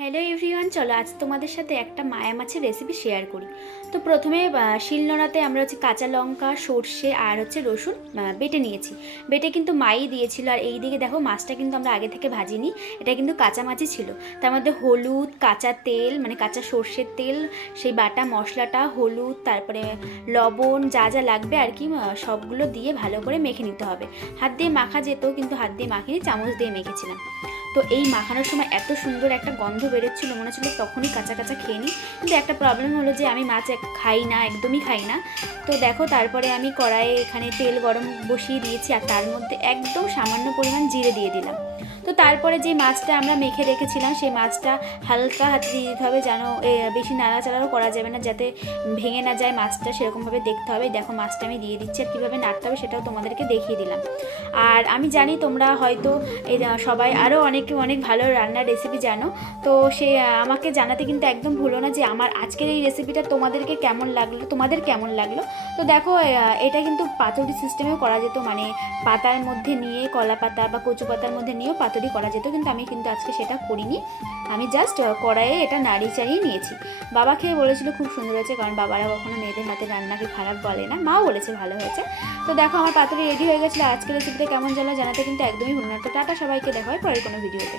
Hello everyone, চলো আজ তোমাদের সাথে একটা মায়া মাছের রেসিপি শেয়ার করি। তো প্রথমে শিলনোড়াতে আমরা কাঁচা লঙ্কা, সর্ষে আর রসুন বেটে নিয়েছি। বেটে কিন্তু মাই দিয়েছিল। আর এই দিকে দেখো, মাছটা কিন্তু আমরা আগে থেকে ভাজিনি, এটা কিন্তু কাঁচা মাছই ছিল। তার মধ্যে হলুদ, কাঁচা তেল মানে কাঁচা সর্ষের তেল, সেই বাটা মশলাটা, হলুদ, তারপরে লবণ, যা যা লাগবে আর কি সবগুলো দিয়ে ভালো করে মেখে নিতে হবে। হাত দিয়ে মাখা যেত, কিন্তু হাত দিয়ে মাখিনি, চামচ দিয়ে মেখেছিলাম। তো এই মাখানোর সময় এত সুন্দর একটা গন্ধ বেরোচ্ছিলো, মনে হচ্ছিলো তখনই কাঁচা কাঁচা খেয়ে নিই। কিন্তু একটা প্রবলেম হলো যে আমি মাছ খাই না, একদমই খাই না। তো দেখো, তারপরে আমি কড়াইয়ে এখানে তেল গরম বসিয়ে দিয়েছি, আর তার মধ্যে একদম সামান্য পরিমাণ জিরে দিয়ে দিলাম। তো তারপরে যে মাছটা আমরা মেখে রেখেছিলাম, সেই মাছটা হালকা হাতে দিয়ে দিতে হবে, যেন বেশি নাড়াচাড়াও করা যাবে না, যাতে ভেঙে না যায় মাছটা, সেরকমভাবে দেখতে হবে। দেখো, মাছটা আমি দিয়ে দিচ্ছি, আর কীভাবে নাড়তে হবে সেটাও তোমাদেরকে দেখিয়ে দিলাম। আর আমি জানি তোমরা হয়তো সবাই আরও অনেক ভালো রান্নার রেসিপি জানো। তো সে আমাকে জানাতে কিন্তু একদম ভুলো না যে আমার আজকের এই রেসিপিটা তোমাদের কেমন লাগলো। তো দেখো, এটা কিন্তু পাতুরি সিস্টেমেও করা যেত, মানে পাতার মধ্যে নিয়ে, কলা পাতা বা কচু পাতার মধ্যে নিয়েও পাতুরি করা যেত, কিন্তু আমি কিন্তু আজকে সেটা করিনি। আমি জাস্ট কড়াইয়ে এটা নাড়িয়ে চাড়িয়ে নিয়েছি। বাবা খেয়ে বলেছিল খুব সুন্দর হয়েছে, কারণ বাবারা কখনো মেয়েদের হাতে রান্নাকে খারাপ বলে না, মাও বলেছে ভালো হয়েছে। তো দেখো, আমার পাতুরি রেডি হয়ে গেছিলো। আজকের রেসিপিটা কেমন জানলো জানাতে কিন্তু একদমই ভুলো না। তো টাটা সবাইকে, দেখা হয় পরের কোনো ভিডিওতে।